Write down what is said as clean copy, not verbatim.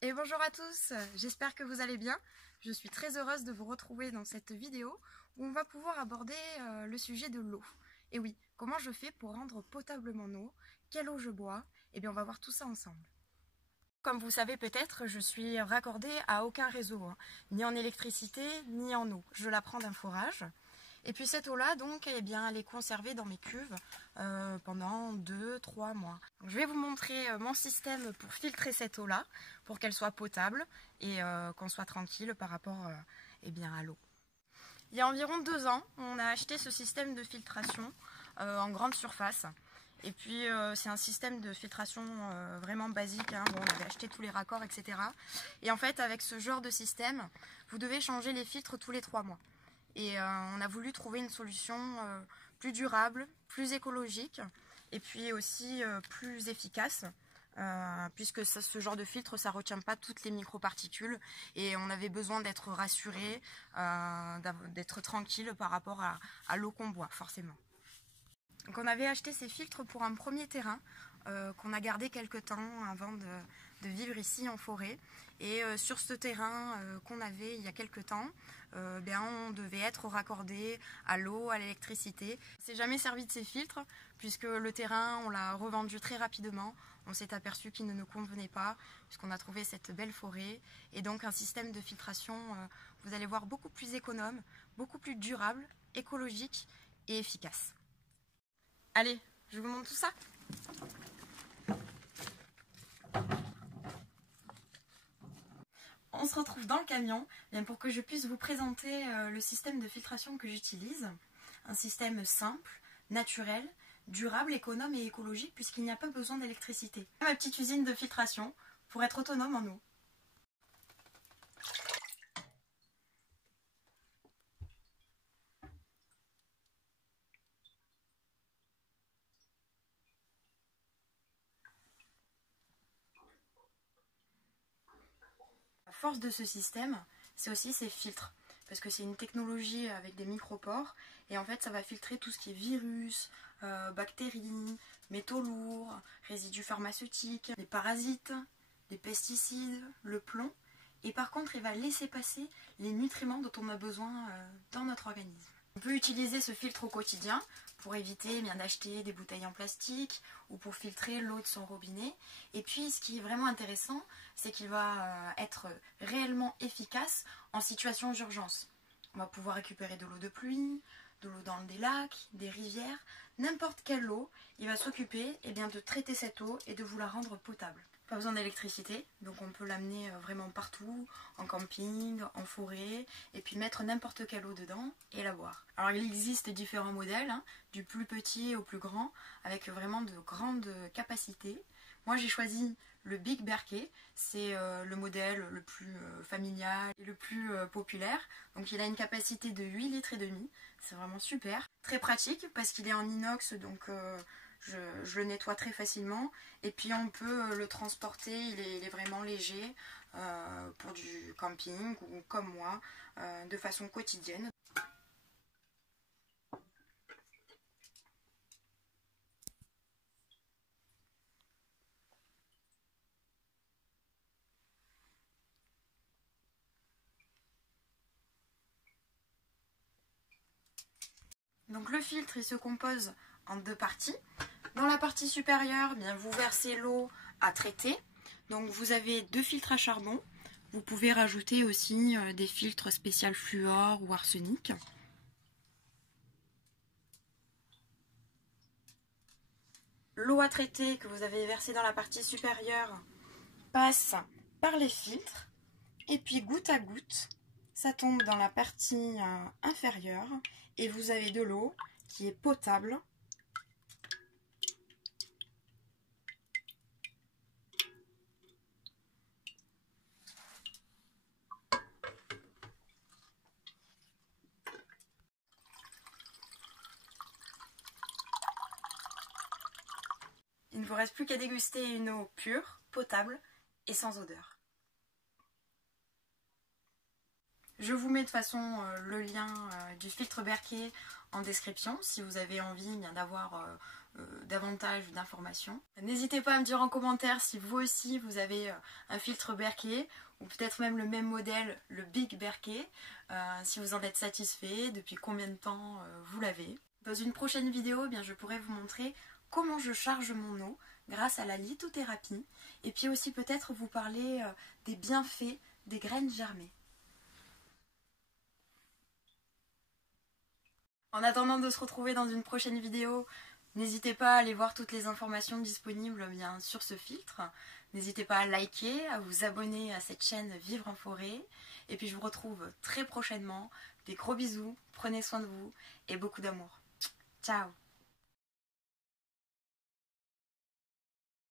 Et bonjour à tous, j'espère que vous allez bien. Je suis très heureuse de vous retrouver dans cette vidéo où on va pouvoir aborder le sujet de l'eau. Et oui, comment je fais pour rendre potable mon eau, quelle eau je bois, et bien on va voir tout ça ensemble. Comme vous savez peut-être, je suis raccordée à aucun réseau, ni en électricité, ni en eau. Je la prends d'un forage. Et puis cette eau-là, donc, eh bien, elle est conservée dans mes cuves pendant 2-3 mois. Donc, je vais vous montrer mon système pour filtrer cette eau-là, pour qu'elle soit potable et qu'on soit tranquille par rapport eh bien, à l'eau. Il y a environ 2 ans, on a acheté ce système de filtration en grande surface. Et puis c'est un système de filtration vraiment basique, hein. Bon, on avait acheté tous les raccords, etc. Et en fait, avec ce genre de système, vous devez changer les filtres tous les 3 mois. Et on a voulu trouver une solution plus durable, plus écologique et puis aussi plus efficace. Puisque ce genre de filtre, ça ne retient pas toutes les microparticules et on avait besoin d'être rassuré, d'être tranquille par rapport à l'eau qu'on boit, forcément. Donc on avait acheté ces filtres pour un premier terrain qu'on a gardé quelques temps avant de vivre ici en forêt. Et sur ce terrain qu'on avait il y a quelques temps, on devait être raccordé à l'eau, à l'électricité. On ne s'est jamais servi de ces filtres puisque le terrain, on l'a revendu très rapidement. On s'est aperçu qu'il ne nous convenait pas puisqu'on a trouvé cette belle forêt. Et donc un système de filtration, vous allez voir, beaucoup plus économe, beaucoup plus durable, écologique et efficace. Allez, je vous montre tout ça. On se retrouve dans le camion pour que je puisse vous présenter le système de filtration que j'utilise. Un système simple, naturel, durable, économe et écologique puisqu'il n'y a pas besoin d'électricité. Ma petite usine de filtration pour être autonome en eau. La force de ce système, c'est aussi ses filtres. Parce que c'est une technologie avec des micropores et en fait ça va filtrer tout ce qui est virus, bactéries, métaux lourds, résidus pharmaceutiques, les parasites, les pesticides, le plomb. Et par contre il va laisser passer les nutriments dont on a besoin dans notre organisme. On peut utiliser ce filtre au quotidien pour éviter d'acheter des bouteilles en plastique ou pour filtrer l'eau de son robinet. Et puis ce qui est vraiment intéressant, c'est qu'il va être réellement efficace en situation d'urgence. On va pouvoir récupérer de l'eau de pluie, de l'eau dans des lacs, des rivières, n'importe quelle eau. Il va s'occuper de traiter cette eau et de vous la rendre potable. Pas besoin d'électricité, donc on peut l'amener vraiment partout, en camping, en forêt, et puis mettre n'importe quelle eau dedans et la boire. Alors il existe différents modèles, du plus petit au plus grand, avec vraiment de grandes capacités. Moi j'ai choisi le Big Berkey, c'est le modèle le plus familial et le plus populaire. Donc il a une capacité de 8 litres et demi, c'est vraiment super. Très pratique parce qu'il est en inox, donc je le nettoie très facilement. Et puis on peut le transporter, il est vraiment léger pour du camping ou comme moi, de façon quotidienne. Donc le filtre il se compose en 2 parties. Dans la partie supérieure, vous versez l'eau à traiter. Donc vous avez 2 filtres à charbon. Vous pouvez rajouter aussi des filtres spécial fluor ou arsenic. L'eau à traiter que vous avez versée dans la partie supérieure passe par les filtres. Et puis goutte à goutte, ça tombe dans la partie inférieure. Et vous avez de l'eau qui est potable. Il ne vous reste plus qu'à déguster une eau pure, potable et sans odeur. Je vous mets de toute façon le lien du filtre Berkey en description si vous avez envie d'avoir davantage d'informations. N'hésitez pas à me dire en commentaire si vous aussi vous avez un filtre Berkey ou peut-être même le même modèle, le Big Berkey, si vous en êtes satisfait, depuis combien de temps vous l'avez. Dans une prochaine vidéo, eh bien, je pourrai vous montrer comment je charge mon eau grâce à la lithothérapie et puis aussi peut-être vous parler des bienfaits des graines germées. En attendant de se retrouver dans une prochaine vidéo, n'hésitez pas à aller voir toutes les informations disponibles bien, sur ce filtre. N'hésitez pas à liker, à vous abonner à cette chaîne Vivre en forêt. Et puis je vous retrouve très prochainement. Des gros bisous, prenez soin de vous et beaucoup d'amour. Ciao!